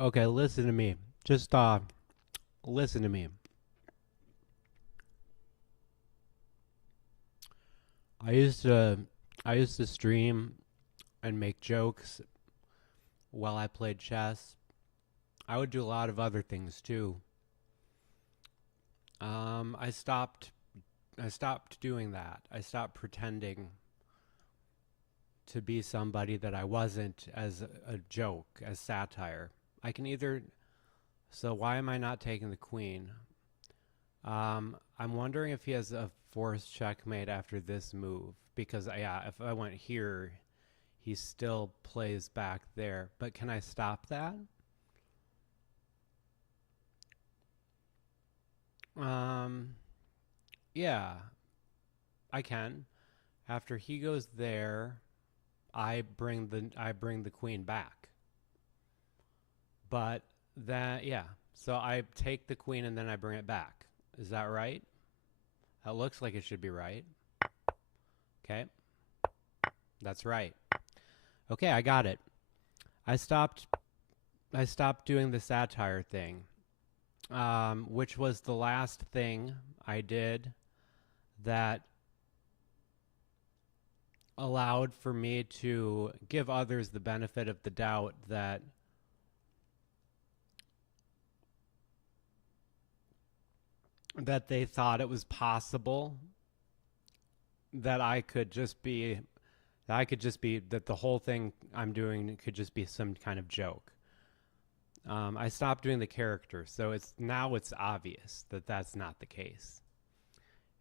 Okay, listen to me. Just listen to me. I used to I used to stream and make jokes while I played chess. I would do a lot of other things too. I stopped doing that. I stopped pretending to be somebody that I wasn't as a joke, as satire. I can either So why am I not taking the queen? I'm wondering if he has a forced checkmate after this move because yeah, if I went here, he still plays back there. But can I stop that? Um, yeah, I can. After he goes there, I bring the queen back. But that yeah, so I take the queen and then I bring it back. Is that right? That looks like it should be right. Okay, that's right. Okay, I got it. I stopped. I stopped doing the satire thing, which was the last thing I did that allowed for me to give others the benefit of the doubt that they thought it was possible that that the whole thing I'm doing could just be some kind of joke. I stopped doing the character, so it's obvious that that's not the case.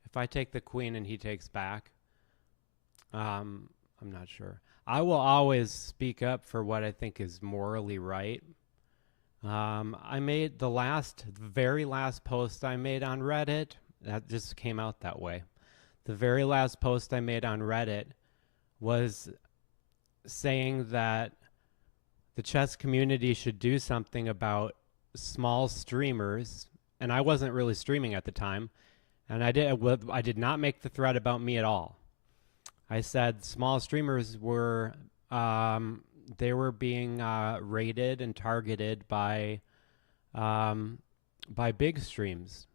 If I take the queen and he takes back, I'm not sure. I will always speak up for what I think is morally right. I made the very last post I made on Reddit. That just came out that way. The very last post I made on Reddit was saying that the chess community should do something about small streamers, and I wasn't really streaming at the time, and I did not make the thread about me at all. I said small streamers were they were being rated and targeted by big streams.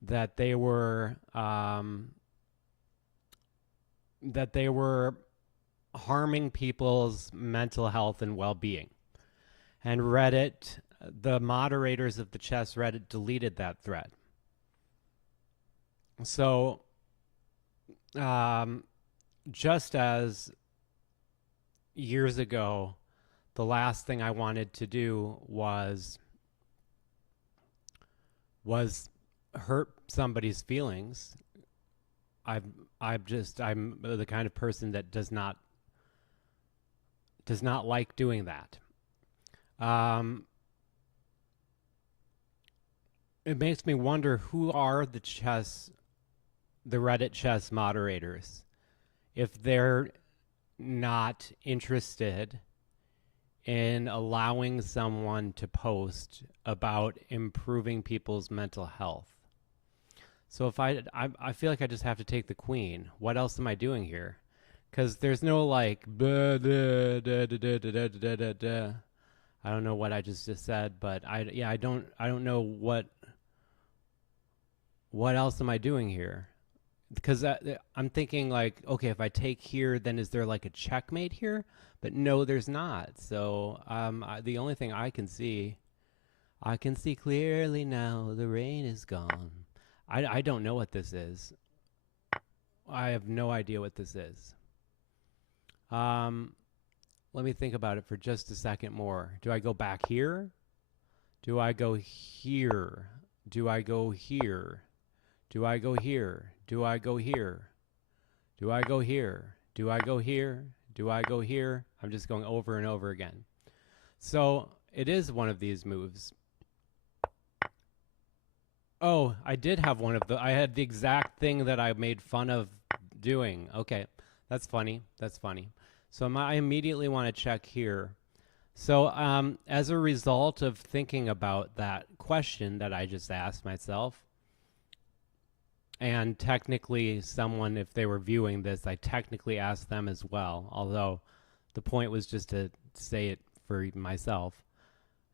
That they were harming people's mental health and well-being. And Reddit, the moderators of the chess Reddit deleted that thread. So, just as years ago, the last thing I wanted to do was hurt somebody's feelings. I'm the kind of person that does not like doing that. It makes me wonder who are the Reddit chess moderators if they're not interested in allowing someone to post about improving people's mental health. So if I feel like I just have to take the queen. What else am I doing here? Because there's no like I don't know what I just said, but I don't know what else am I doing here? Because I'm thinking like, okay, if I take here, then is there like a checkmate here? But no, there's not. So the only thing I can see clearly now. The rain is gone. I don't know what this is. I have no idea what this is. Let me think about it for just a second more. Do I go back here? Do I go here? Do I go here? Do I go here? Do I go here? Do I go here? Do I go here? Do I go here? I'm just going over and over again. So it is one of these moves. Oh, I did have I had the exact thing that I made fun of doing. Okay, that's funny. That's funny. So I immediately want to check here. So as a result of thinking about that question that I just asked myself, and technically someone, if they were viewing this, I technically asked them as well, although the point was just to say it for myself.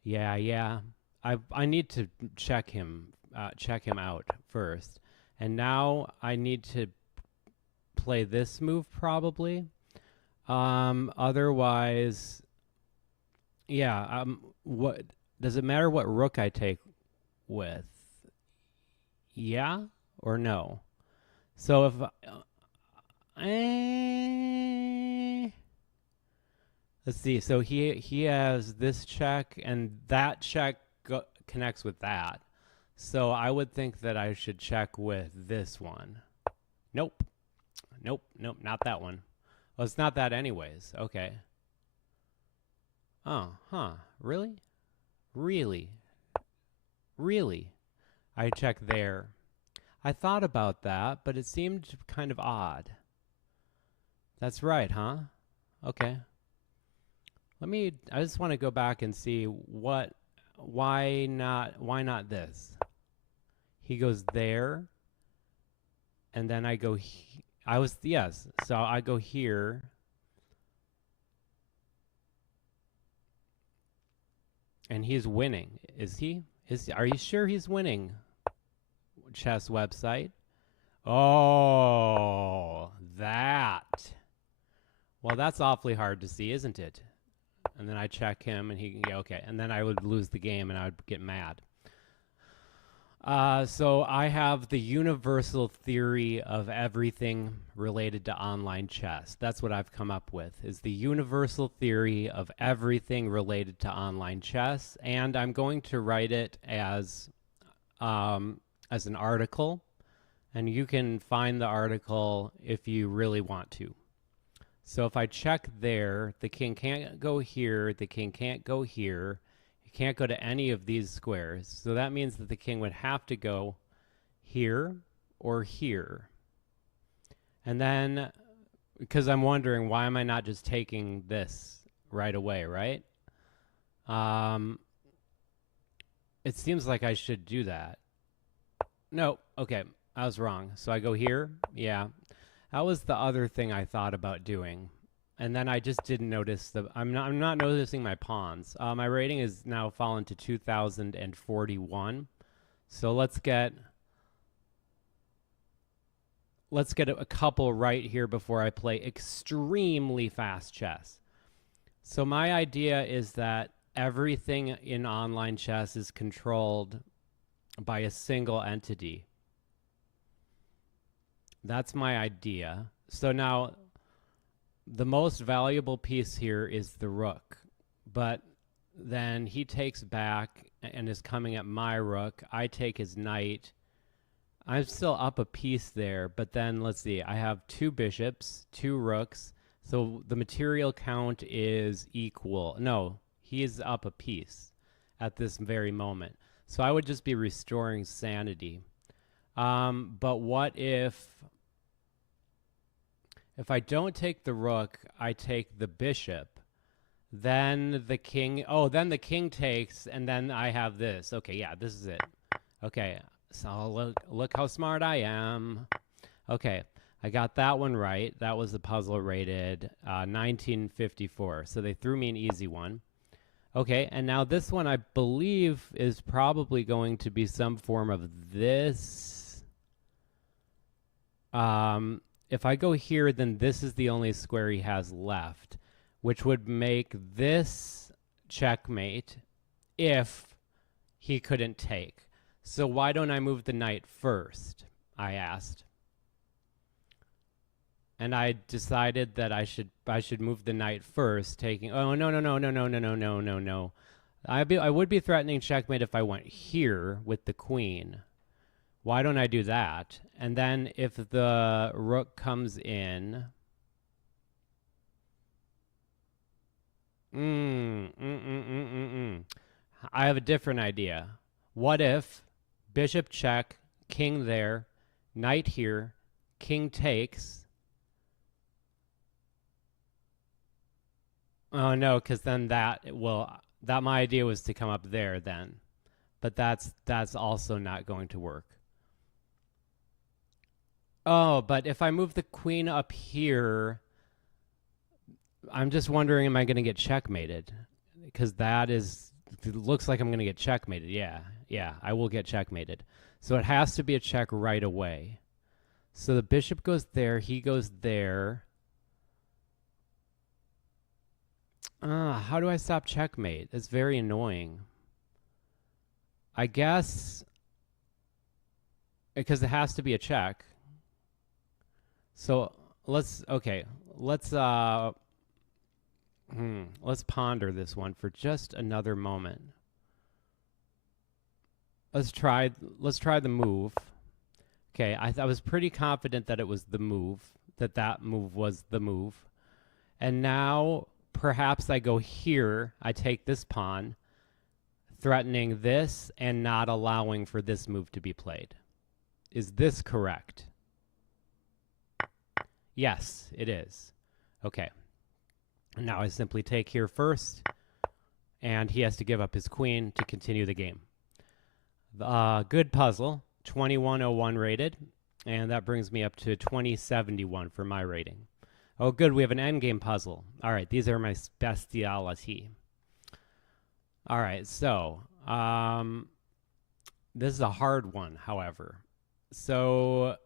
Yeah. I need to check him out first. And now I need to play this move probably. Otherwise, yeah. What does it matter what rook I take with? Yeah or no? So if let's see. So he has this check, and that check connects with that. So I would think that I should check with this one. Nope, not that one. Well, it's not that anyways. Okay. Oh, huh. Really? I check there. I thought about that, but it seemed kind of odd. That's right, huh? Okay. I just want to go back and see why not this? He goes there, and then I go, yes, so I go here. And he's winning. Is he? Are you sure he's winning? Chess website. Oh, that. Well, that's awfully hard to see, isn't it? And then I check him, and okay. And then I would lose the game, and I would get mad. So I have the universal theory of everything related to online chess. That's what I've come up with, is the universal theory of everything related to online chess. And I'm going to write it as an article. And you can find the article if you really want to. So if I check there, the king can't go here, the king can't go here. Can't go to any of these squares. So that means that the king would have to go here or here. And then, because I'm wondering, why am I not just taking this right away, right? It seems like I should do that. No, okay, I was wrong. So I go here. Yeah, that was the other thing I thought about doing. And then I just didn't notice I'm not noticing my pawns. My rating is now fallen to 2,041. So let's get a couple right here before I play extremely fast chess. So my idea is that everything in online chess is controlled by a single entity. That's my idea. So now the most valuable piece here is the rook, but then he takes back and is coming at my rook. I take his knight. I'm still up a piece there, but then let's see. I have 2 bishops, 2 rooks, so the material count is equal. No, he is up a piece at this very moment. So I would just be restoring sanity. But what if I don't take the rook, I take the bishop, then the king takes, and then I have this. Okay, yeah, this is it. Okay, so look how smart I am. Okay, I got that one right. That was the puzzle rated 1954. So they threw me an easy one. Okay, and now this one I believe is probably going to be some form of this. If I go here, then this is the only square he has left, which would make this checkmate if he couldn't take. So why don't I move the knight first? I asked. And I decided that I should move the knight first, taking. Oh no. I would be threatening checkmate if I went here with the queen. Why don't I do that? And then if the rook comes in, I have a different idea. What if bishop check, king there, knight here, king takes? Oh no, because then my idea was to come up there then, but that's also not going to work. Oh, but if I move the queen up here, I'm just wondering, am I going to get checkmated? because that is, it looks like I'm going to get checkmated. Yeah, I will get checkmated. So it has to be a check right away. So the bishop goes there, he goes there. How do I stop checkmate? It's very annoying. I guess because it has to be a check. So let's ponder this one for just another moment. Let's try the move. Okay, I was pretty confident that it was the move, that move was the move. And now perhaps I go here, I take this pawn, threatening this and not allowing for this move to be played. Is this correct? Yes, it is. Okay. Now I simply take here first, and he has to give up his queen to continue the game. Good puzzle, 2101 rated, and that brings me up to 2071 for my rating. Oh, good, we have an endgame puzzle. All right, these are my speciality. All right, so this is a hard one, however. So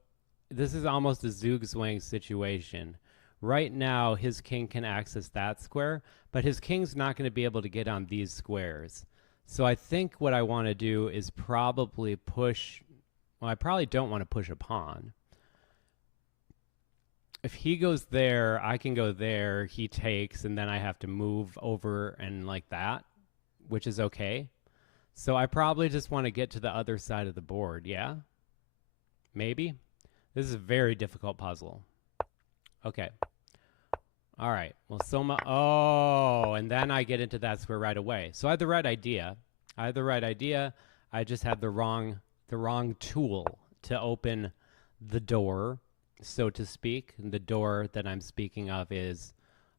this is almost a zugzwang situation. Right now, his king can access that square, but his king's not going to be able to get on these squares. So I think what I want to do is probably push, well, I probably don't want to push a pawn. If he goes there, I can go there, he takes, and then I have to move over and like that, which is okay. So I probably just want to get to the other side of the board, yeah? Maybe? This is a very difficult puzzle. Okay. All right. Well, oh, and then I get into that square right away. So I had the right idea. I just had the wrong tool to open the door, so to speak. And the door that I'm speaking of is,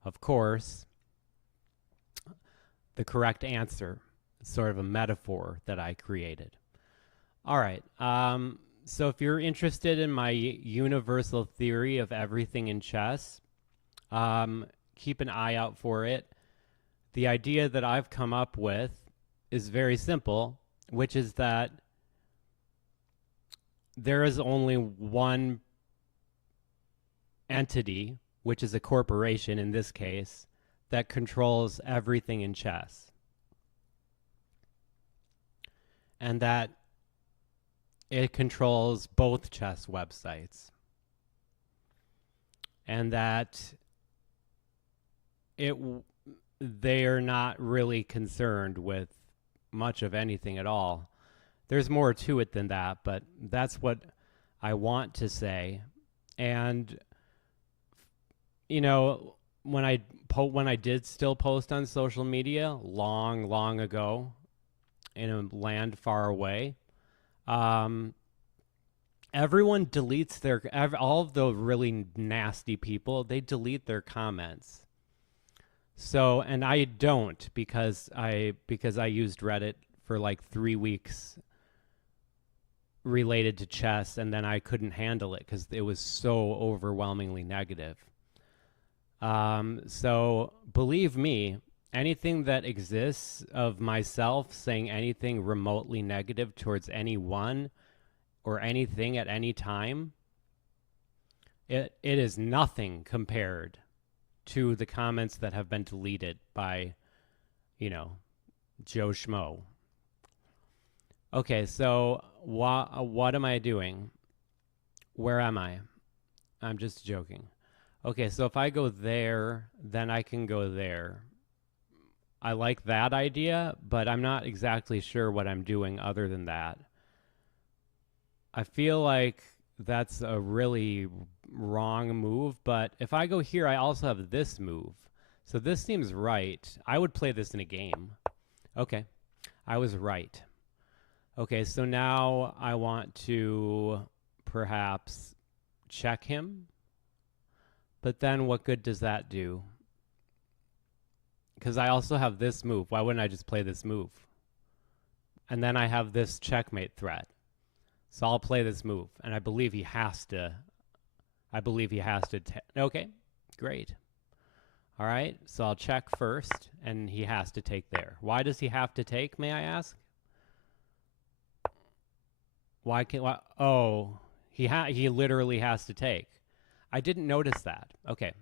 of course, the correct answer. Sort of a metaphor that I created. All right. So if you're interested in my universal theory of everything in chess, keep an eye out for it. The idea that I've come up with is very simple, which is that there is only one entity, which is a corporation in this case, that controls everything in chess. And that it controls both chess websites. And that they are not really concerned with much of anything at all. There's more to it than that, but that's what I want to say. And you know, when I did still post on social media long ago in a land far away, everyone deletes all of the really nasty people, they delete their comments. So, and I don't because I used Reddit for like 3 weeks related to chess, and then I couldn't handle it because it was so overwhelmingly negative. So believe me, anything that exists of myself saying anything remotely negative towards anyone or anything at any time, it is nothing compared to the comments that have been deleted by, you know, Joe Schmo. Okay, so what am I doing? Where am I? I'm just joking. Okay, so if I go there, then I can go there. I like that idea, but I'm not exactly sure what I'm doing other than that. I feel like that's a really wrong move, but if I go here, I also have this move. So this seems right. I would play this in a game. Okay, I was right. Okay, so now I want to perhaps check him. But then what good does that do? Because I also have this move. Why wouldn't I just play this move? And then I have this checkmate threat. So I'll play this move. And I believe he has to. Okay, great. All right, so I'll check first, and he has to take there. Why does he have to take, may I ask? Why can't, oh, he literally has to take. I didn't notice that. Okay,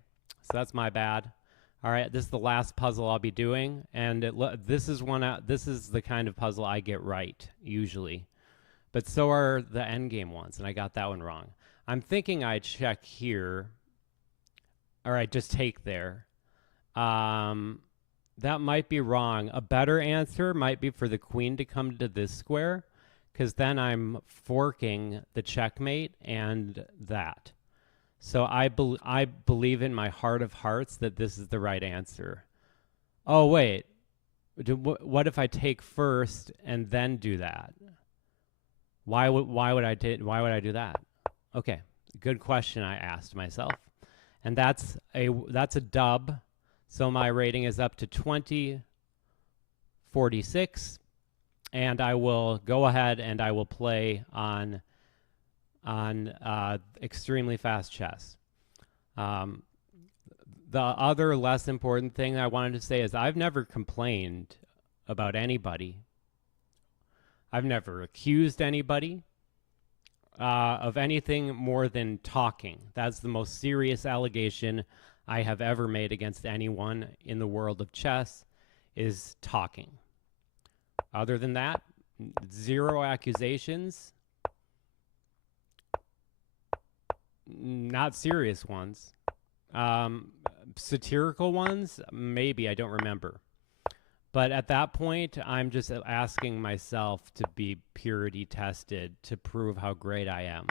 so that's my bad. All right, this is the last puzzle I'll be doing, and this is the kind of puzzle I get right, usually. But so are the endgame ones, and I got that one wrong. I'm thinking I check here. All right, just take there. That might be wrong. A better answer might be for the queen to come to this square, because then I'm forking the checkmate and that. So I believe in my heart of hearts that this is the right answer. Oh, wait. What if I take first and then do that? Why would I do that? Okay, good question I asked myself. And that's a dub. So my rating is up to 2046, and I will go ahead and I will play on extremely fast chess. The other less important thing I wanted to say is I've never complained about anybody. I've never accused anybody of anything more than talking. That's the most serious allegation I have ever made against anyone in the world of chess, is talking. Other than that, zero accusations. Not serious ones. Satirical ones, maybe, I don't remember. But at that point, I'm just asking myself to be purity tested to prove how great I am.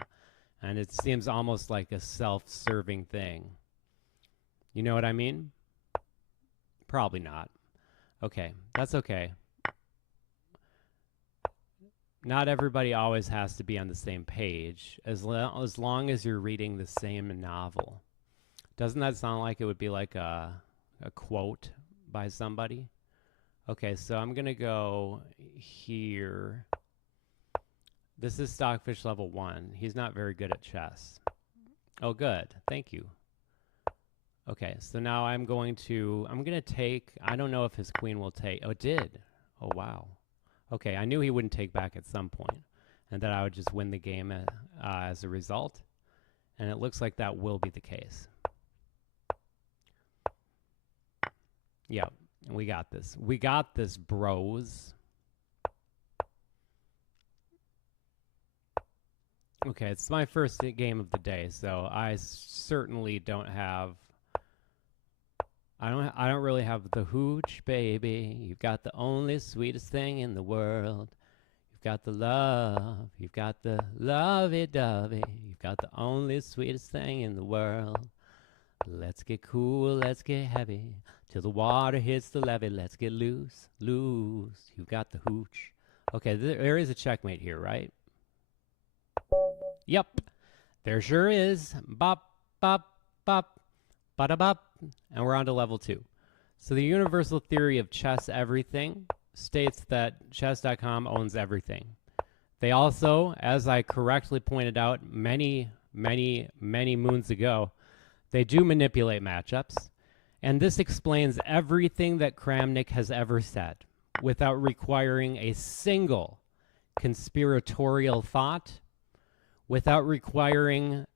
And it seems almost like a self-serving thing. You know what I mean? Probably not. Okay, that's okay. Not everybody always has to be on the same page, as long as you're reading the same novel. Doesn't that sound like it would be like a quote by somebody? Okay, so I'm going to go here. This is Stockfish level 1. He's not very good at chess. Oh, good. Thank you. Okay, so now I'm going to take, I don't know if his queen will take. Oh, it did. Oh, wow. Okay, I knew he wouldn't take back at some point, and that I would just win the game as a result. And it looks like that will be the case. Yeah, we got this. We got this, bros. Okay, it's my first game of the day, so I certainly don't have... I don't really have the hooch, baby. You've got the only sweetest thing in the world. You've got the love. You've got the lovey-dovey. You've got the only sweetest thing in the world. Let's get cool, let's get heavy. Till the water hits the levee, let's get loose, loose. You've got the hooch. Okay, there is a checkmate here, right? Yep, there sure is. Bop, bop, bop, ba-da-bop. And we're on to level 2. So the universal theory of chess everything states that chess.com owns everything. They also, as I correctly pointed out many, many, many moons ago, they do manipulate matchups. And this explains everything that Kramnik has ever said without requiring a single conspiratorial thought, without requiring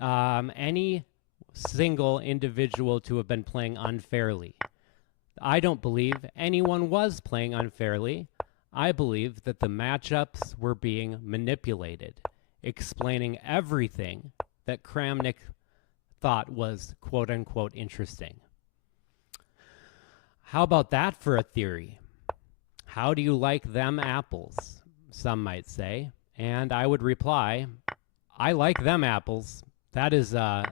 any single individual to have been playing unfairly. I don't believe anyone was playing unfairly. I believe that the matchups were being manipulated, explaining everything that Kramnik thought was quote-unquote interesting. How about that for a theory? How do you like them apples? Some might say. And I would reply, I like them apples. That is a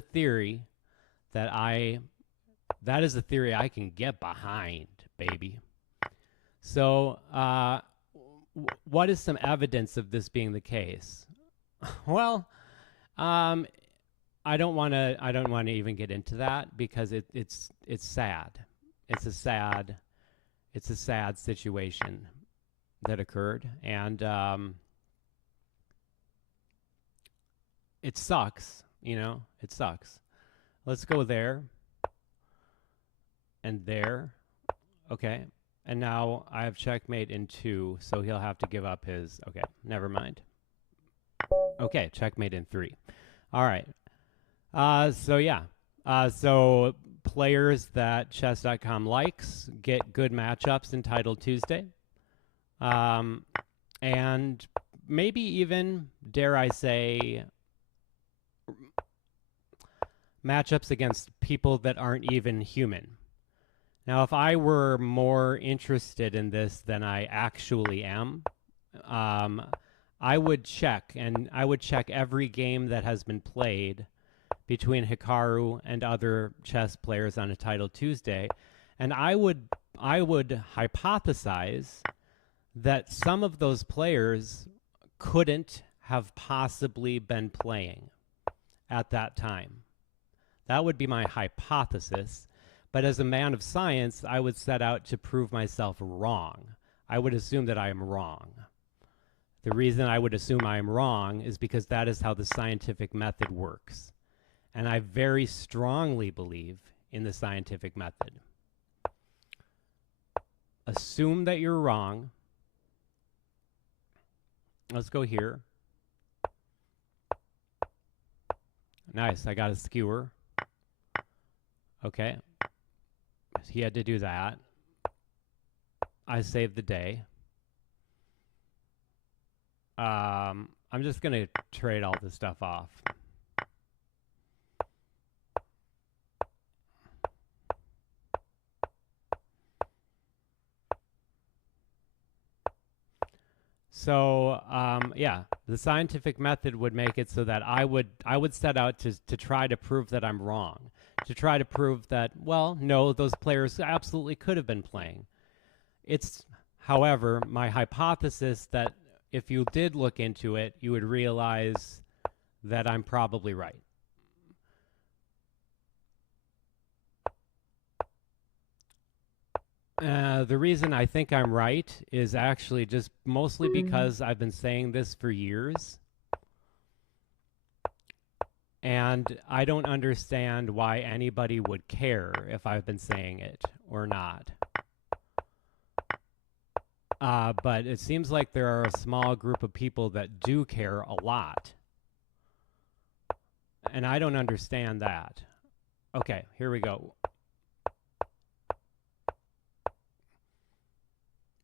theory that I can get behind, baby. So, what is some evidence of this being the case? Well, I don't want to even get into that because it's sad. It's a sad situation that occurred, and it sucks, you know, it sucks. Let's go there and there. Okay. And now I have checkmate in 2, so he'll have to give up his... Okay, never mind. Okay, checkmate in 3. All right. So yeah. So players that chess.com likes get good matchups in Titled Tuesday. And maybe even, dare I say, matchups against people that aren't even human. Now, if I were more interested in this than I actually am, I would check, and I would check every game that has been played between Hikaru and other chess players on a Titled Tuesday, and I would hypothesize that some of those players couldn't have possibly been playing at that time. That would be my hypothesis. But as a man of science, I would set out to prove myself wrong. I would assume that I am wrong. The reason I would assume I am wrong is because that is how the scientific method works. And I very strongly believe in the scientific method. Assume that you're wrong. Let's go here. Nice, I got a skewer. Okay. He had to do that. I saved the day. I'm just going to trade all this stuff off. So, yeah, the scientific method would make it so that I would set out to try to prove that I'm wrong, to try to prove that, well, no, those players absolutely could have been playing. It's, however, my hypothesis that if you did look into it, you would realize that I'm probably right. The reason I think I'm right is actually just mostly because I've been saying this for years. And I don't understand why anybody would care if I've been saying it or not. But it seems like there are a small group of people that do care a lot. And I don't understand that. Okay, here we go.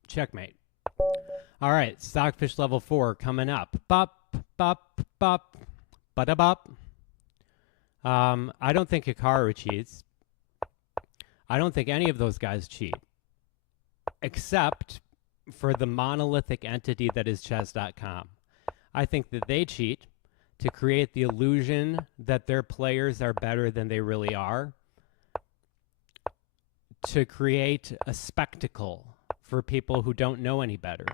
Checkmate. All right, Stockfish level 4 coming up. Bop, bop, bop, ba-da-bop. I don't think Hikaru cheats. I don't think any of those guys cheat. Except for the monolithic entity that is chess.com. I think that they cheat to create the illusion that their players are better than they really are, to create a spectacle for people who don't know any better.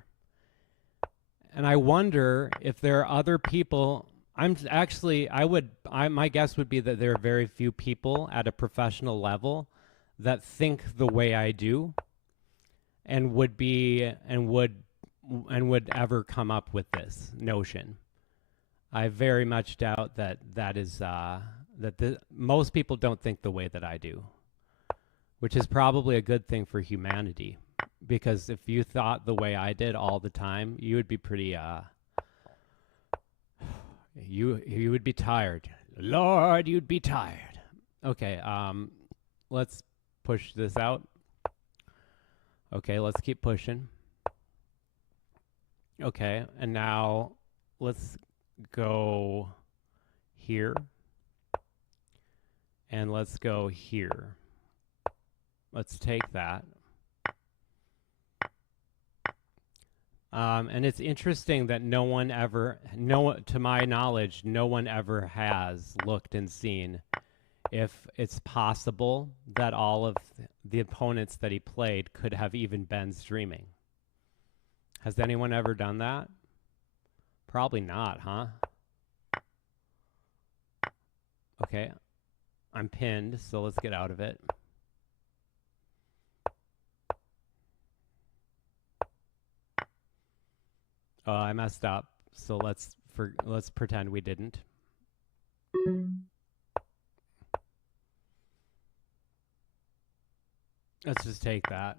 And I wonder if there are other people. My guess would be that there are very few people at a professional level that think the way I do and would ever come up with this notion. I very much doubt that most people don't think the way that I do, which is probably a good thing for humanity, because if you thought the way I did all the time, you would be pretty you would be tired. Lord, you'd be tired. Okay, let's push this out. Okay, let's keep pushing. Okay, and now let's go here. And let's go here. Let's take that. And it's interesting that to my knowledge, no one ever has looked and seen if it's possible that all of the opponents that he played could have even been streaming. Has anyone ever done that? Probably not, huh? Okay. I'm pinned, so let's get out of it. Oh, I messed up. So let's pretend we didn't. Let's just take that.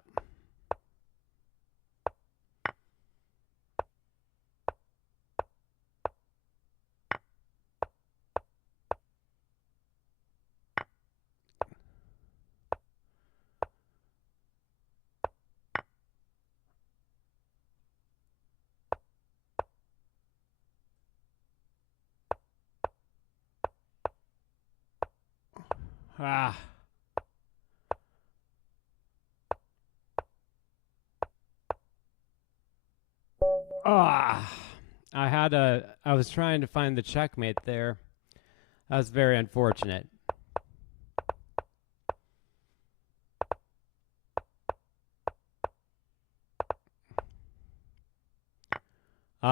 Ah. Ah. I was trying to find the checkmate there. That was very unfortunate.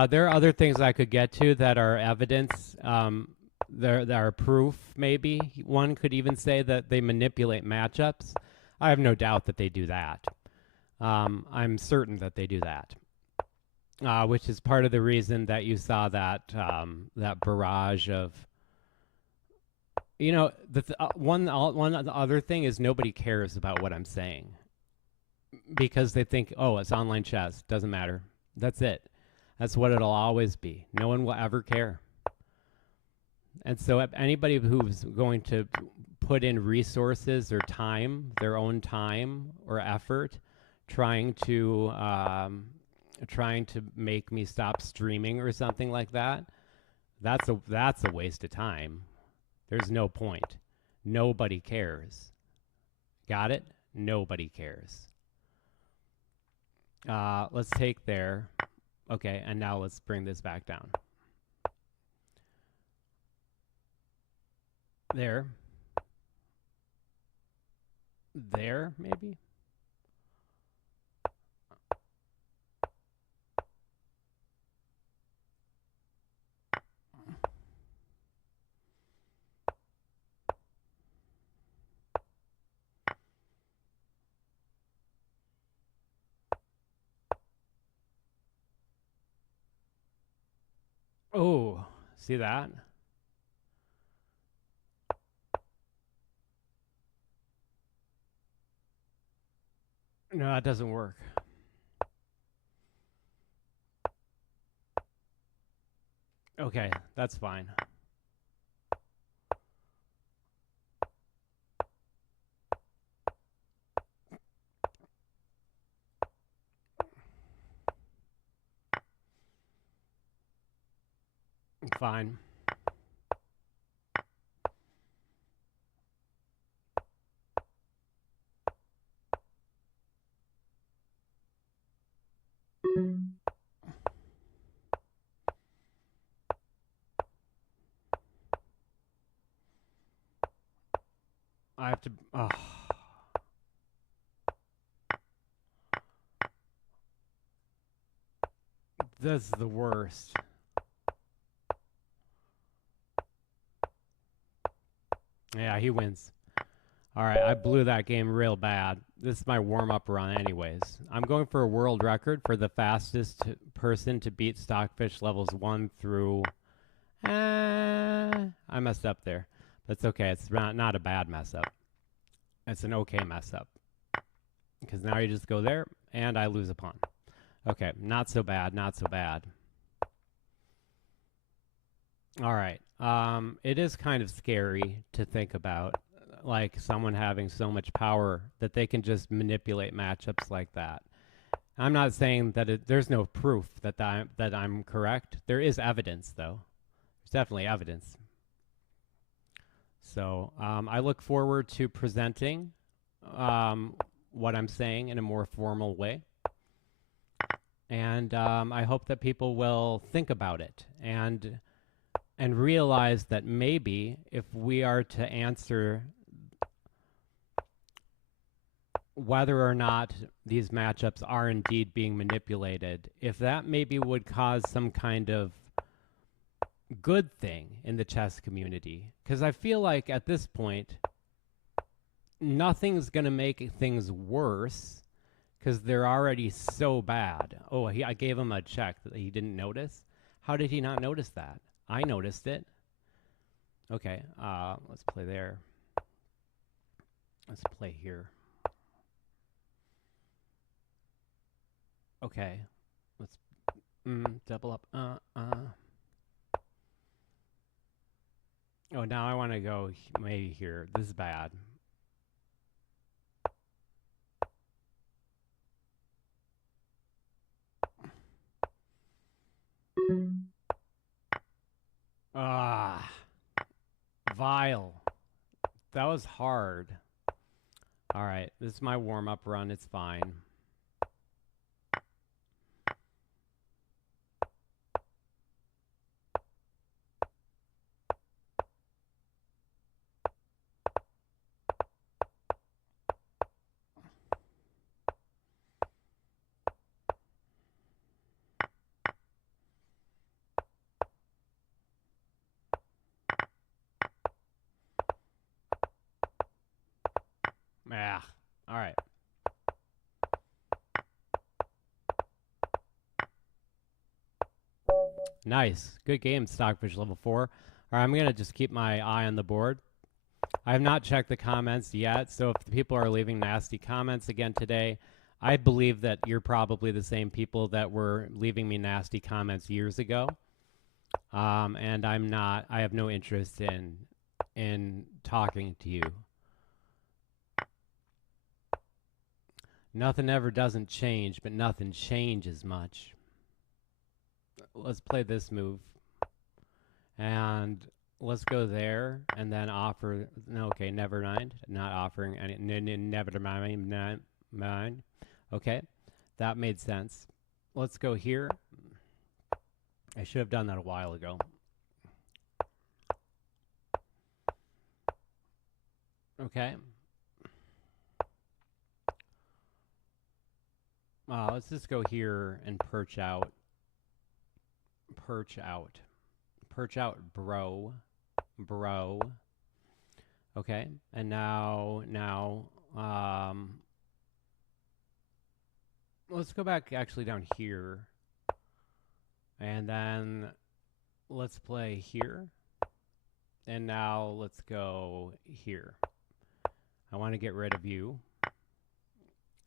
There are other things I could get to that are evidence. There are proof, maybe. One could even say that they manipulate matchups. I have no doubt that they do that. I'm certain that they do that, which is part of the reason that you saw that that barrage of. You know, one other thing is nobody cares about what I'm saying because they think, oh, it's online chess, doesn't matter. That's it. That's what it'll always be. No one will ever care. And so anybody who's going to put in resources or time, their own time or effort, trying to make me stop streaming or something like that, that's a waste of time. There's no point. Nobody cares. Got it? Nobody cares. Let's take there. Okay, and now let's bring this back down. There. There, maybe? Oh, see that? No, that doesn't work. Okay, that's fine. Fine. I have to. Oh. This is the worst. Yeah, he wins. All right, I blew that game real bad. This is my warm-up run anyways. I'm going for a world record for the fastest person to beat Stockfish levels 1 through... I messed up there. That's okay. It's not a bad mess up. It's an okay mess up. Because now you just go there, and I lose a pawn. Okay, not so bad, not so bad. All right. It is kind of scary to think about, like someone having so much power that they can just manipulate matchups like that. I'm not saying that there's no proof that I'm correct. There is evidence, though. There's definitely evidence. So I look forward to presenting what I'm saying in a more formal way. And I hope that people will think about it and realize that maybe if we are to answer whether or not these matchups are indeed being manipulated, if that maybe would cause some kind of good thing in the chess community. Because I feel like at this point, nothing's going to make things worse because they're already so bad. Oh, I gave him a check that he didn't notice. How did he not notice that? I noticed it. Okay, let's play there. Let's play here. Okay. Let's double up. Oh, now I want to go maybe here. This is bad. Ah, vile. That was hard. All right, this is my warm-up run. It's fine. Ah, all right. Nice. Good game, Stockfish level 4. All right, I'm going to just keep my eye on the board. I have not checked the comments yet, so if the people are leaving nasty comments again today, I believe that you're probably the same people that were leaving me nasty comments years ago. And I have no interest in talking to you. Nothing ever doesn't change, but nothing changes much. Let's play this move. And let's go there and then offer. No, okay, never mind. Not offering any. Never mind. Okay, that made sense. Let's go here. I should have done that a while ago. Okay. Let's just go here and perch out. Perch out. Perch out, bro. Bro. Okay. And now, let's go back actually down here. And then let's play here. And now let's go here. I want to get rid of you.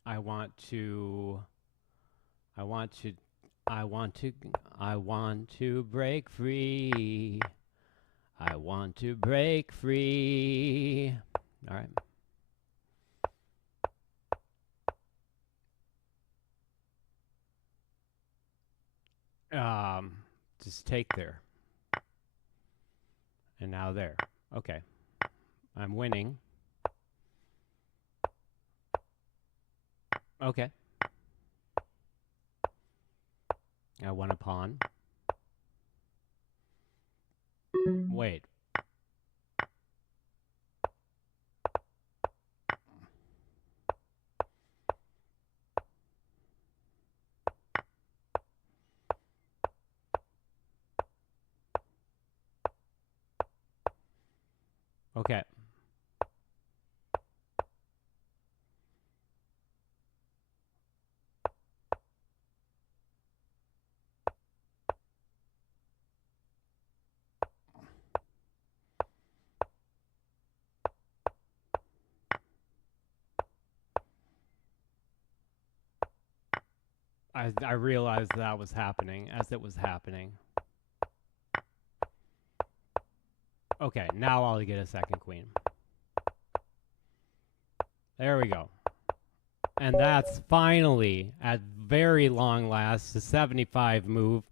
I want to break free. I want to break free. All right. Just take there. And now there. Okay. I'm winning. Okay. I won a pawn. Wait. Okay. I realized that was happening as it was happening. Okay, now I'll get a second queen. There we go. And that's finally, at very long last, the 75 move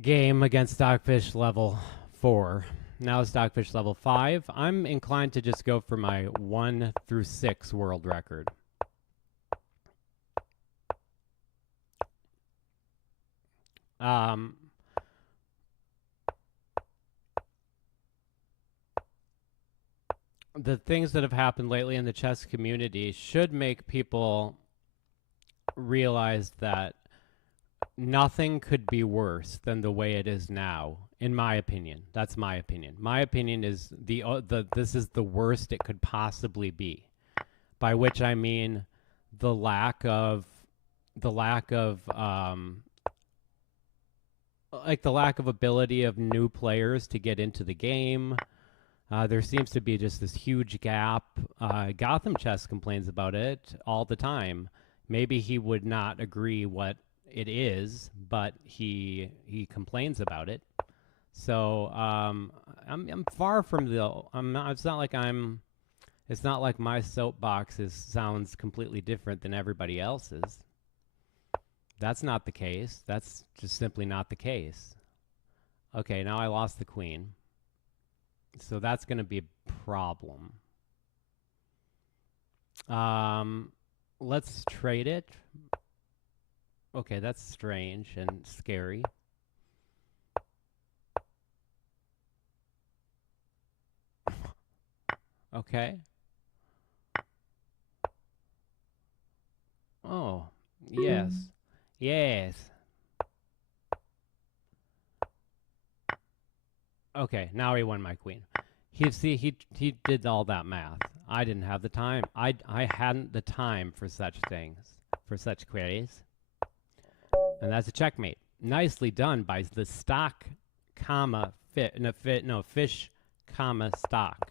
game against Stockfish level 4. Now Stockfish level 5. I'm inclined to just go for my 1 through 6 world record. The things that have happened lately in the chess community should make people realize that nothing could be worse than the way it is now, in my opinion. That's my opinion. My opinion is this is the worst it could possibly be. By which I mean the lack of ability of new players to get into the game. There seems to be just this huge gap. Gotham Chess complains about it all the time. Maybe he would not agree what it is, but he complains about it. So I'm far from the. I'm not. It's not like I'm. It's not like my soapbox sounds completely different than everybody else's. That's not the case. That's just simply not the case. Okay, now I lost the queen. So that's going to be a problem. Let's trade it. Okay, that's strange and scary. Okay. Oh, yes. Yes. Okay, now he won my queen. He did all that math. I didn't have the time. I hadn't the time for such things, for such queries. And that's a checkmate. Nicely done by the stock, comma, fish, comma, stock.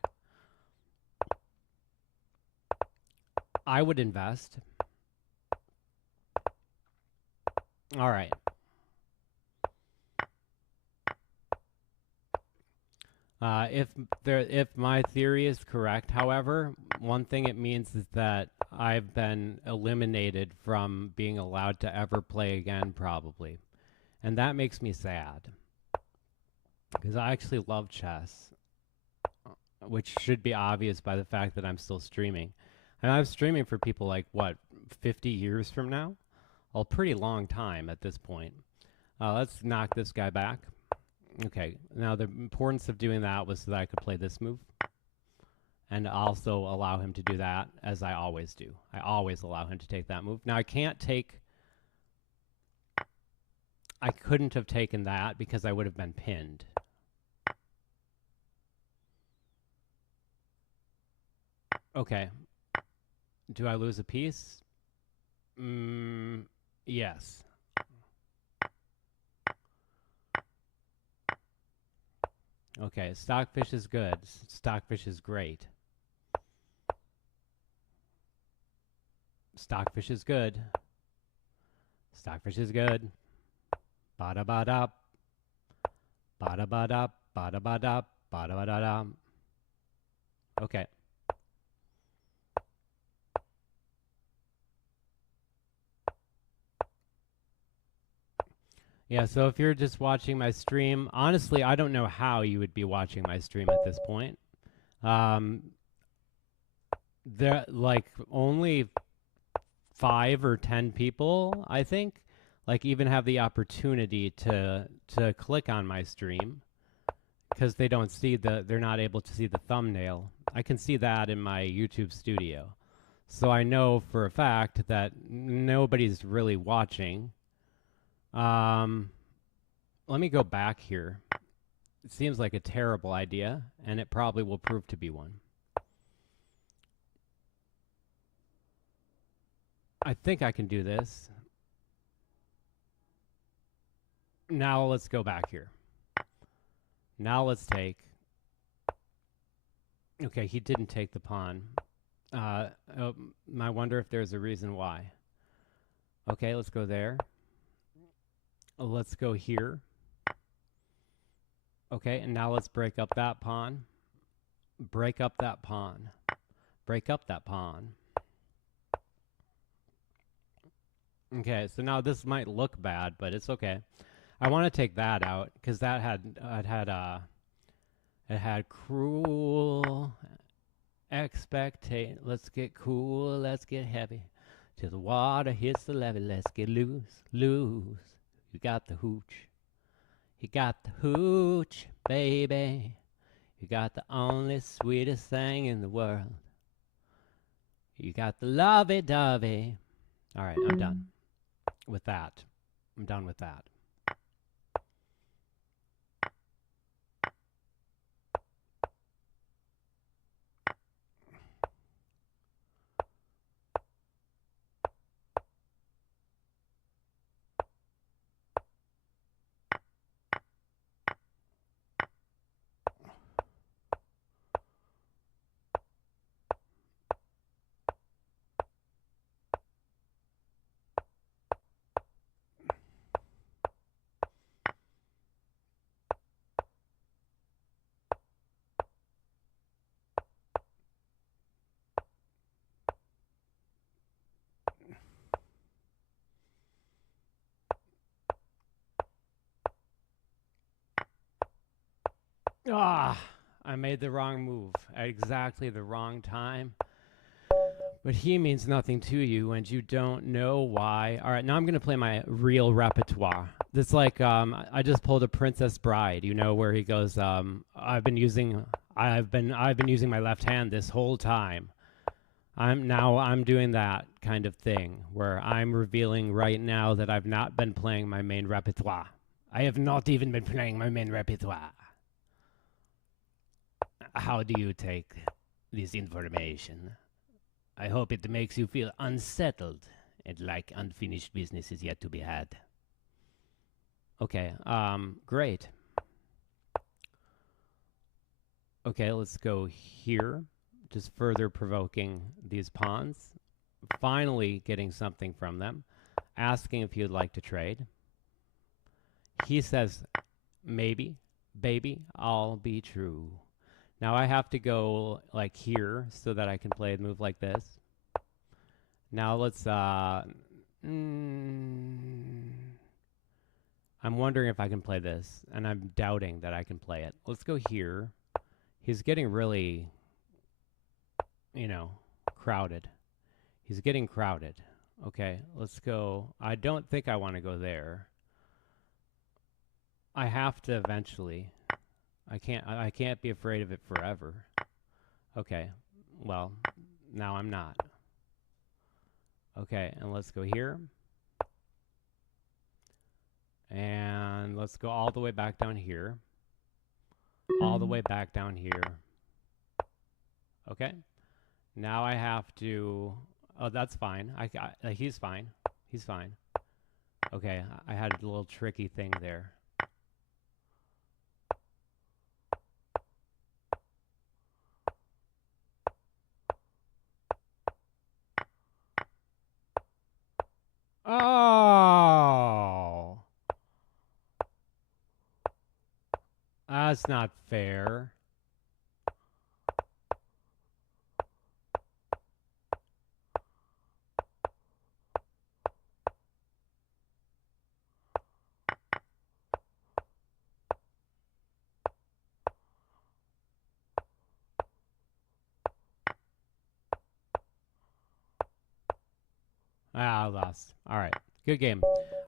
I would invest. All right. If my theory is correct, however, one thing it means is that I've been eliminated from being allowed to ever play again, probably. And that makes me sad. Because I actually love chess, which should be obvious by the fact that I'm still streaming. And I'm streaming for people like, what, 50 years from now? A pretty long time at this point. Let's knock this guy back. Okay, now the importance of doing that was so that I could play this move and also allow him to do that, as I always do. I always allow him to take that move. Now I can't take... I couldn't have taken that because I would have been pinned. Okay. Do I lose a piece? Yes. Okay, Stockfish is good. Stockfish is great. Stockfish is good. Stockfish is good. Ba-da-ba-da. Ba-da-ba-da. Ba-da-ba-da. Ba-da-ba-da-da. Okay. Yeah, so if you're just watching my stream, honestly, I don't know how you would be watching my stream at this point. There, like, only 5 or 10 people, I think, like, even have the opportunity to click on my stream because they don't see they're not able to see the thumbnail. I can see that in my YouTube studio. So I know for a fact that nobody's really watching. Let me go back here. It seems like a terrible idea, and it probably will prove to be one. I think I can do this. Now let's go back here. Now let's take... Okay, he didn't take the pawn. I wonder if there's a reason why. Okay, let's go there. Let's go here. Okay, and now let's break up that pawn. Break up that pawn. Break up that pawn. Okay, so now this might look bad, but it's okay. I want to take that out because that it had cruel expectation. Let's get cool, let's get heavy. Till the water hits the levee, let's get loose, loose. You got the hooch. You got the hooch, baby. You got the only sweetest thing in the world. You got the lovey-dovey. All right, I'm done with that. I'm done with that. Ah, I made the wrong move at exactly the wrong time. But he means nothing to you, and you don't know why. All right, now I'm going to play my real repertoire. It's like I just pulled a Princess Bride, you know, where he goes, I've been using my left hand this whole time. I'm doing that kind of thing where I'm revealing right now that I've not been playing my main repertoire. I have not even been playing my main repertoire. How do you take this information? I hope it makes you feel unsettled and like unfinished business is yet to be had. Okay, great. Okay, let's go here. Just further provoking these pawns. Finally getting something from them. Asking if you'd like to trade. He says, maybe, baby, I'll be true. Now I have to go like here so that I can play a move like this. Now let's, I'm wondering if I can play this, and I'm doubting that I can play it. Let's go here. He's getting really, you know, crowded. He's getting crowded. Okay, let's go. I don't think I want to go there. I have to eventually. I can't be afraid of it forever. Okay, well, now I'm not. Okay, and let's go here. And let's go all the way back down here. All the way back down here. Okay. Now I have to... Oh, that's fine. He's fine. He's fine. Okay, I had a little tricky thing there. Oh! That's not fair. Ah, I lost. All right. Good game.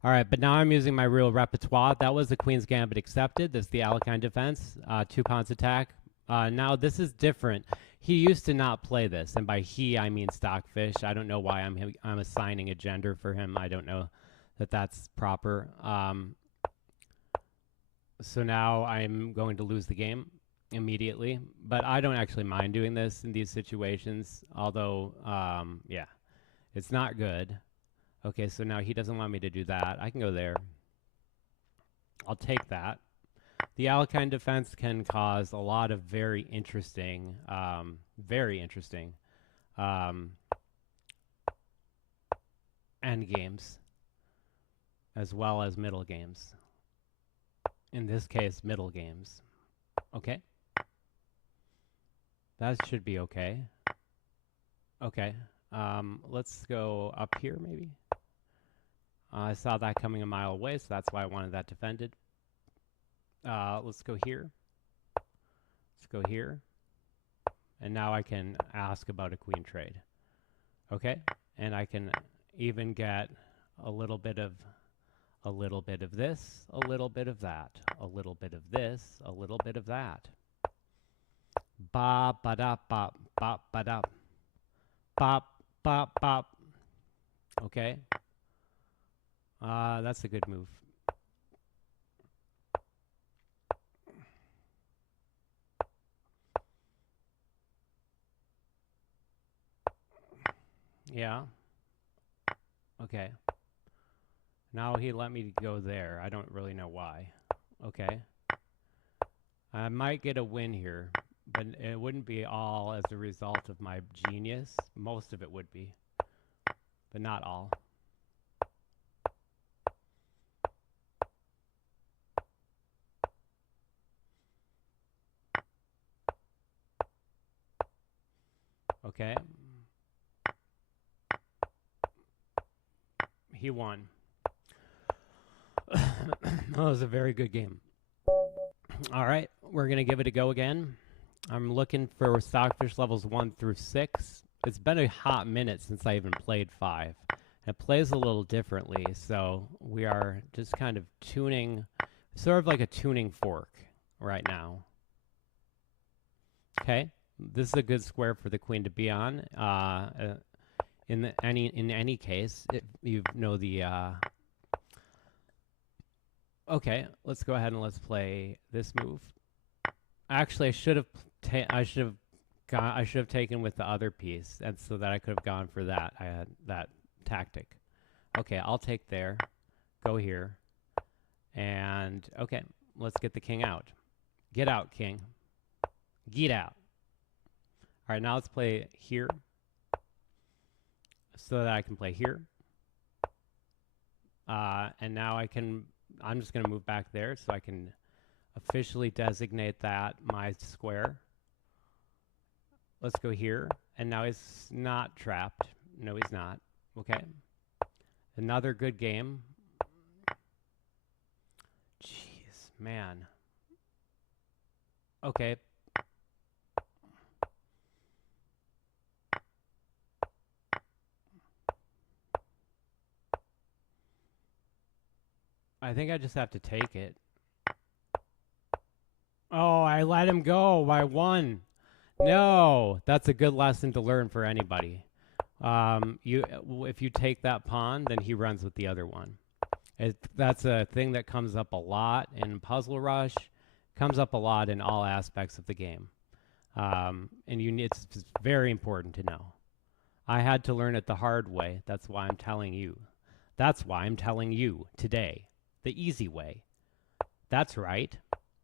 All right, but now I'm using my real repertoire. That was the Queen's Gambit accepted. This is the Alekhine defense. 2 pawns attack. Now, this is different. He used to not play this, and by he, I mean Stockfish. I don't know why I'm assigning a gender for him. I don't know that that's proper. So now I'm going to lose the game immediately, but I don't actually mind doing this in these situations, although, yeah, it's not good. Okay, so now he doesn't want me to do that. I can go there. I'll take that. The Alekhine defense can cause a lot of very interesting end games, as well as middle games. In this case, middle games. Okay. That should be okay. Okay. Let's go up here, maybe. I saw that coming a mile away, so that's why I wanted that defended. Let's go here. Let's go here. And now I can ask about a queen trade. Okay? And I can even get a little bit of this, a little bit of that, a little bit of this, a little bit of that. Ba ba da ba ba ba da. Bop bop bop. Okay? That's a good move. Yeah. Okay. Now he let me go there. I don't really know why. Okay. I might get a win here, but it wouldn't be all as a result of my genius. Most of it would be, but not all. Okay. He won. That was a very good game. All right. we're going to give it a go again. I'm looking for Stockfish levels 1 through 6. It's been a hot minute since I even played 5. It plays a little differently, so we are just kind of tuning, sort of like a tuning fork right now. Okay, this is a good square for the queen to be on. In any case, you know the. Okay, let's go ahead and let's play this move. Actually, I should have taken with the other piece, and so that I could have gone for that. I had that tactic. Okay, I'll take there, go here, and okay, let's get the king out. Get out, king. Get out. All right, now let's play here, so that I can play here. And now I'm just going to move back there so I can officially designate that my square. Let's go here. And now he's not trapped. No, he's not. Okay. Another good game. Jeez, man. Okay. I think I just have to take it. Oh, I let him go. I won. No, that's a good lesson to learn for anybody. If you take that pawn, then he runs with the other one. That's a thing that comes up a lot in Puzzle Rush. Comes up a lot in all aspects of the game. And it's very important to know. I had to learn it the hard way. That's why I'm telling you. That's why I'm telling you today. The easy way. That's right.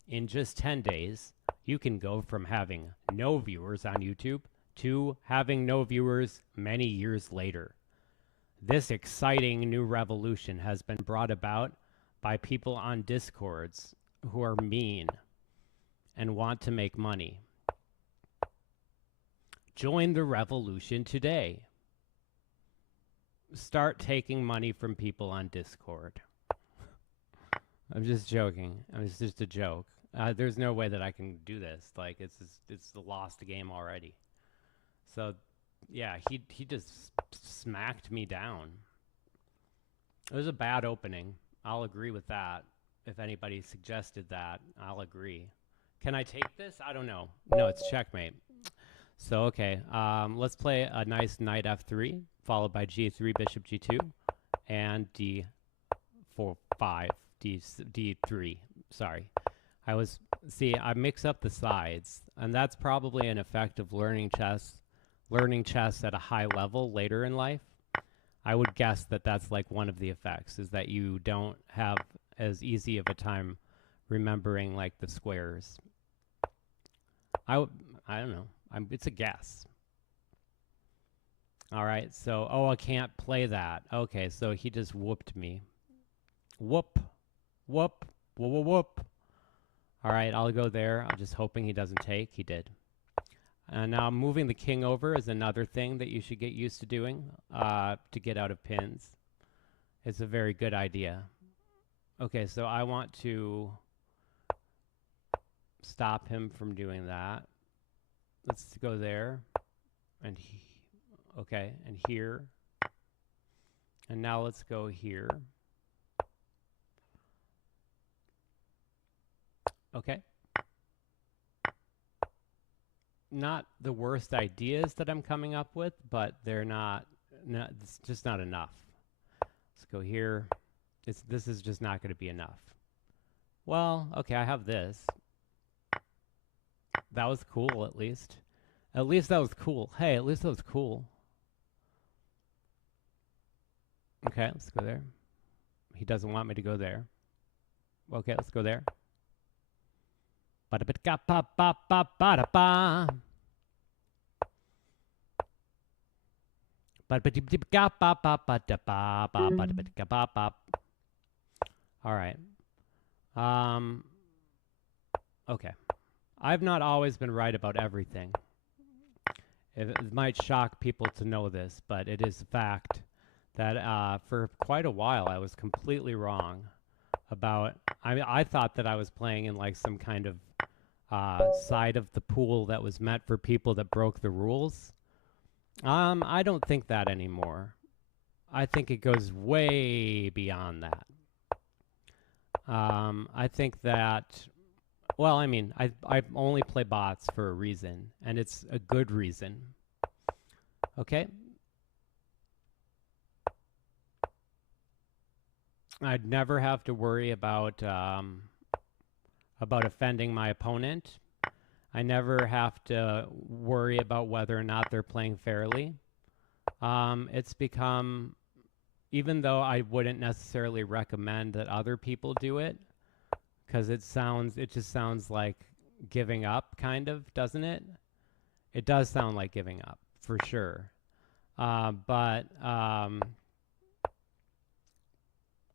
In just 10 days, you can go from having no viewers on YouTube to having no viewers many years later. This exciting new revolution has been brought about by people on Discords who are mean and want to make money. Join the revolution today. Start taking money from people on Discord. I'm just joking. It's just a joke. There's no way that I can do this. Like it's lost game already. So, yeah, he just smacked me down. It was a bad opening. I'll agree with that. If anybody suggested that, I'll agree. Can I take this? I don't know. No, it's checkmate. So okay, let's play a nice knight f3, followed by g3, bishop g2, and d4, 5. D3, sorry. I mix up the sides, and that's probably an effect of learning chess at a high level later in life. I would guess that that's like one of the effects, is that you don't have as easy of a time remembering like the squares. I don't know. It's a guess. All right, so, I can't play that. Okay, so he just whooped me. Whoop. Whoop, whoop, whoop, whoop. All right, I'll go there. I'm just hoping he doesn't take. He did. And now moving the king over is another thing that you should get used to doing to get out of pins. It's a very good idea. Okay, so I want to stop him from doing that. Let's go there. And okay, and here. And now let's go here. Okay. Not the worst ideas that I'm coming up with, but they're not it's just not enough. Let's go here. This is just not going to be enough. Well, okay, I have this. That was cool, at least. At least that was cool. Hey, at least that was cool. Okay, let's go there. He doesn't want me to go there. Okay, let's go there. All right. Okay. I've not always been right about everything. It might shock people to know this, but it is a fact that for quite a while I was completely wrong about. I thought that I was playing in like some kind of side of the pool that was meant for people that broke the rules. I don't think that anymore. I think it goes way beyond that. I think that, well, I mean, I only play bots for a reason, and it's a good reason. Okay? I'd never have to worry about offending my opponent. I never have to worry about whether or not they're playing fairly. It's become, even though I wouldn't necessarily recommend that other people do it, because it just sounds like giving up, kind of, doesn't it? It does sound like giving up, for sure. But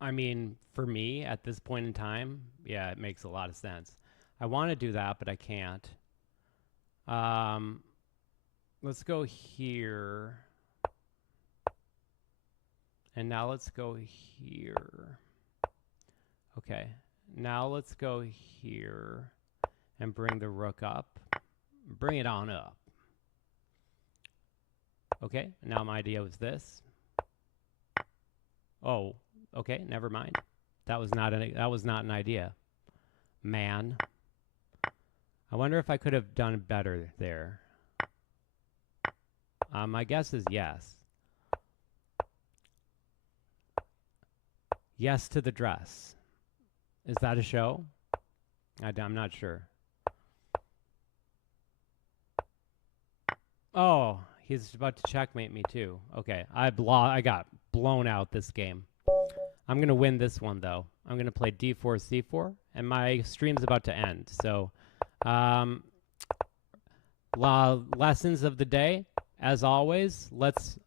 I mean, for me, at this point in time, yeah, it makes a lot of sense. I want to do that, but I can't. Let's go here. And now let's go here. Okay, now let's go here and bring the rook up. Bring it on up. Okay, now my idea was this. Oh, okay, never mind. That was not an idea. Man. I wonder if I could have done better there. My guess is yes. Yes to the dress. Is that a show? I'm not sure. Oh, he's about to checkmate me too. Okay, I got blown out this game. I'm going to win this one, though. I'm going to play d4, c4, and my stream's about to end. So, lessons of the day, as always, let's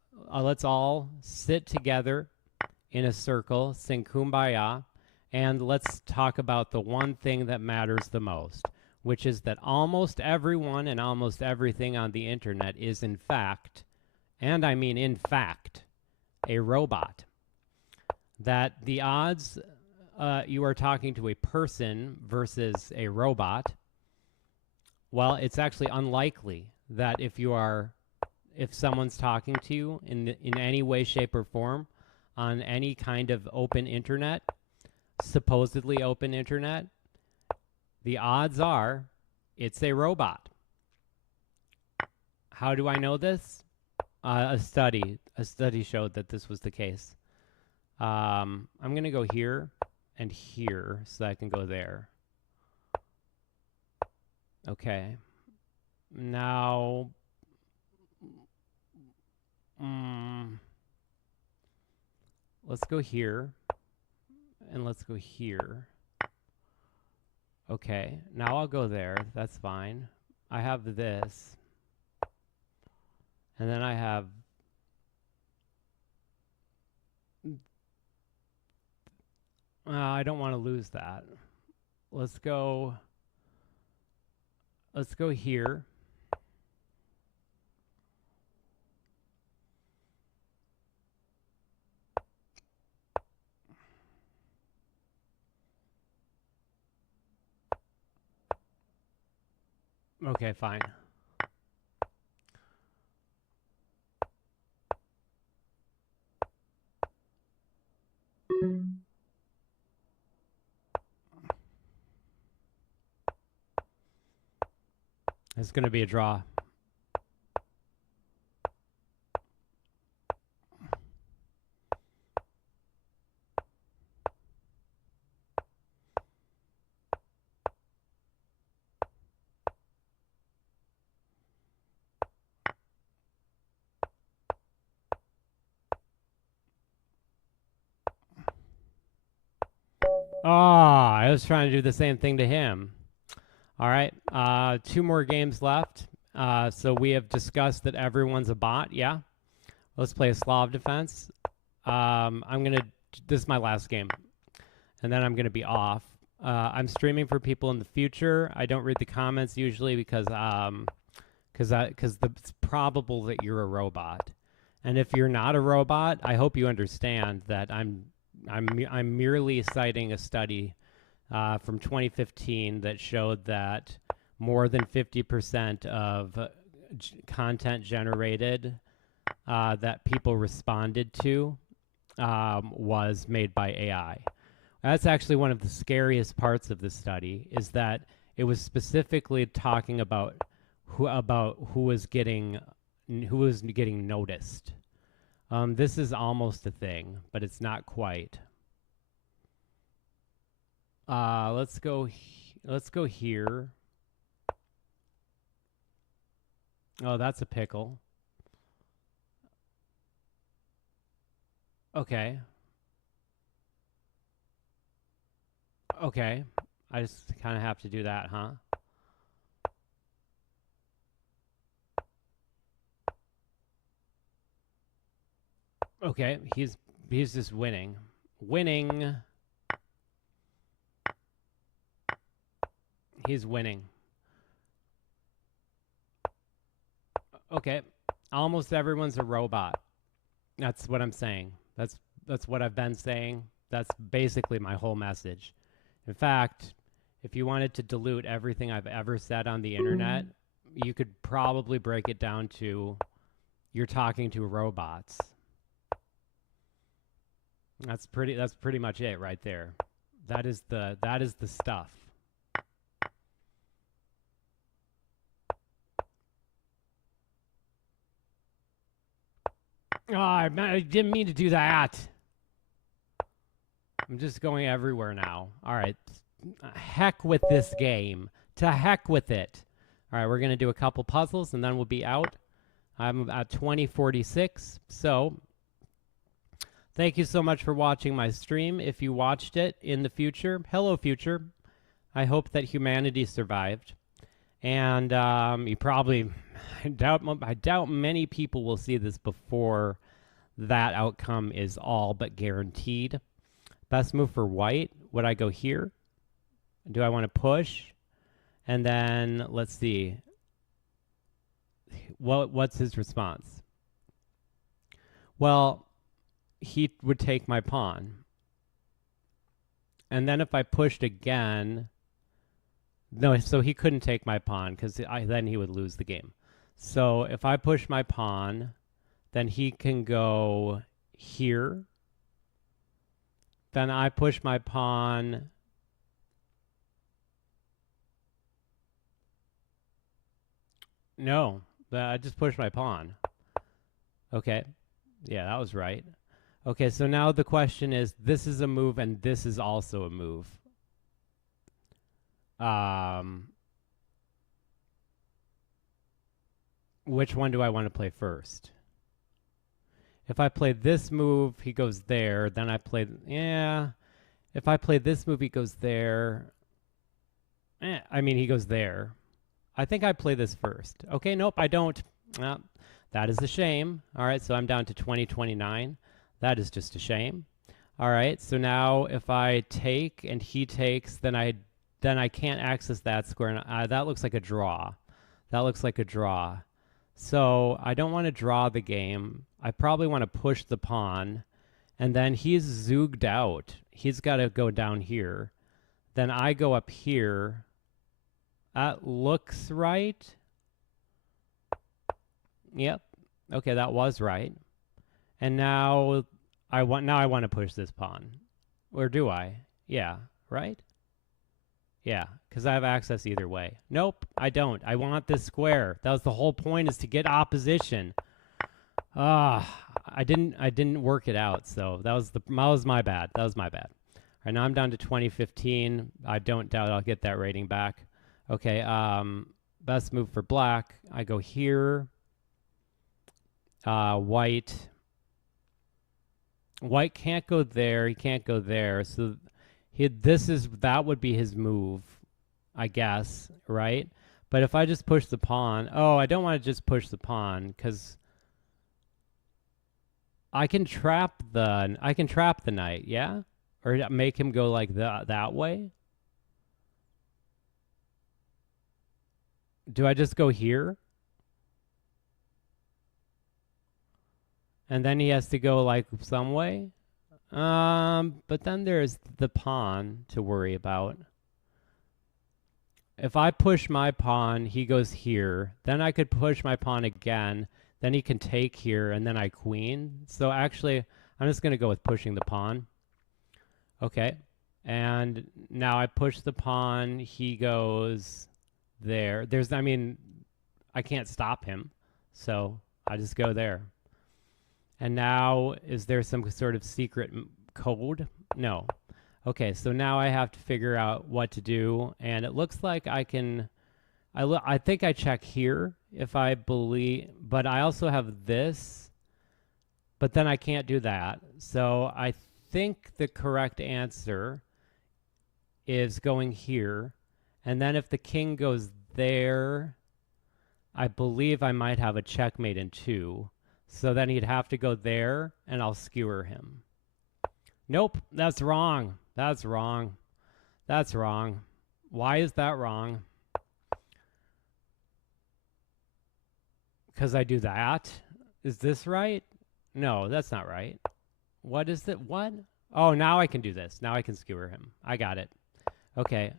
all sit together in a circle, sing Kumbaya, and let's talk about the one thing that matters the most, which is that almost everyone and almost everything on the internet is in fact, and I mean in fact, a robot. That the odds you are talking to a person versus a robot, well, it's actually unlikely that if someone's talking to you in any way, shape, or form on any kind of open internet, supposedly open internet, the odds are it's a robot. How do I know this? A study showed that this was the case. I'm going to go here and here so that I can go there. Okay. Now, let's go here and let's go here. Okay. Now I'll go there. That's fine. I have this. And then I have I don't want to lose that. Let's go here. Okay, fine. It's going to be a draw. I was trying to do the same thing to him. All right, 2 more games left. So we have discussed that everyone's a bot. Yeah, let's play a Slav defense. This is my last game, and then I'm gonna be off. I'm streaming for people in the future. I don't read the comments usually because it's probable that you're a robot, and if you're not a robot, I hope you understand that I'm merely citing a study from 2015 that showed that more than 50% of content generated that people responded to was made by AI. That's actually one of the scariest parts of the study, is that it was specifically talking about who was getting noticed. This is almost a thing, but it's not quite. Let's go here. Oh, that's a pickle. Okay. Okay. I just kind of have to do that, huh? Okay, he's just winning. He's winning. Okay. Almost everyone's a robot. That's what I'm saying. That's what I've been saying. That's basically my whole message. In fact, if you wanted to dilute everything I've ever said on the internet, you could probably break it down to you're talking to robots. That's pretty much it right there. That is the stuff. Oh, I didn't mean to do that. I'm just going everywhere now. All right. Heck with this game. To heck with it. All right, we're going to do a couple puzzles and then we'll be out. I'm at 2046. So, thank you so much for watching my stream. If you watched it in the future, hello future. I hope that humanity survived. And you probably, I doubt many people will see this before that outcome is all but guaranteed. Best move for white. Would I go here? Do I want to push? And then let's see. What's his response? Well, he would take my pawn. And then if I pushed again, no, so he couldn't take my pawn because then he would lose the game. So if I push my pawn, then he can go here. Then I push my pawn. No, I just pushed my pawn. Okay. Yeah, that was right. Okay, so now the question is, this is a move and this is also a move. Which one do I want to play first? If I play this move, he goes there. Then I play, yeah. If I play this move, he goes there. I mean, he goes there. I think I play this first. Okay, nope, I don't. Well, that is a shame. All right, so I'm down to 2029. That is just a shame. All right, so now if I take and he takes, then I can't access that square. That looks like a draw. That looks like a draw. So I don't want to draw the game. I probably want to push the pawn. And then he's zooged out. He's got to go down here. Then I go up here. That looks right. Yep. Okay, that was right. And now I want to push this pawn. Or do I? Yeah, right? Yeah, because I have access either way. Nope, I don't. I want this square. That was the whole point, is to get opposition. I didn't work it out, so that was my bad. That was my bad. All right, now I'm down to 2015. I don't doubt I'll get that rating back. Okay, best move for black. I go here. White can't go there. He can't go there. So that would be his move, I guess, right? But if I just push the pawn, I don't want to just push the pawn because I can trap the knight, yeah? Or make him go like that way? Do I just go here? And then he has to go like some way? But then there's the pawn to worry about. if I push my pawn, he goes here. Then I could push my pawn again. Then he can take here, and then I queen. So actually, I'm just going to go with pushing the pawn. Okay. And now I push the pawn. He goes there. I can't stop him. So I just go there. And now, is there some sort of secret code? No. Okay, so now I have to figure out what to do. And it looks like I can... I think I check here if I believe... But I also have this. But then I can't do that. So I think the correct answer is going here. And then if the king goes there, I believe I might have a checkmate in 2. So then he'd have to go there, and I'll skewer him. Nope, that's wrong. That's wrong. That's wrong. Why is that wrong? Because I do that? Is this right? No, that's not right. What is it? What? Oh, now I can do this. Now I can skewer him. I got it. Okay,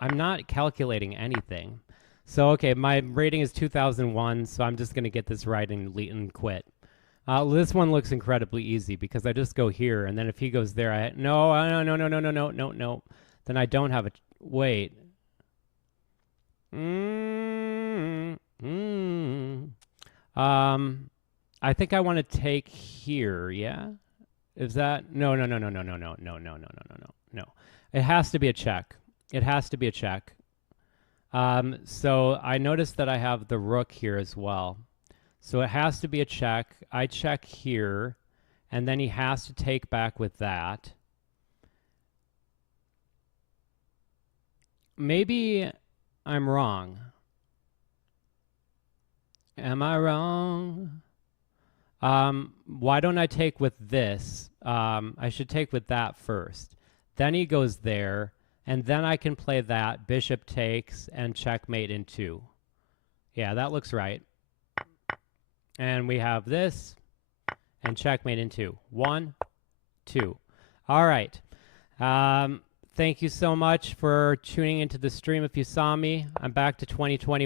I'm not calculating anything. So, okay, my rating is 2001, so I'm just going to get this right and quit. This one looks incredibly easy because I just go here, and then if he goes there, no. Then I don't have a... Wait. I think I want to take here, yeah? Is that... No. It has to be a check. It has to be a check. So I noticed that I have the rook here as well. So it has to be a check. I check here, and then he has to take back with that. Maybe I'm wrong. Am I wrong? Why don't I take with this? I should take with that first. Then he goes there, and then I can play that. Bishop takes and checkmate in 2. Yeah, that looks right. And we have this and checkmate in 2. 1, 2. All right. Thank you so much for tuning into the stream. If you saw me, I'm back to 2020.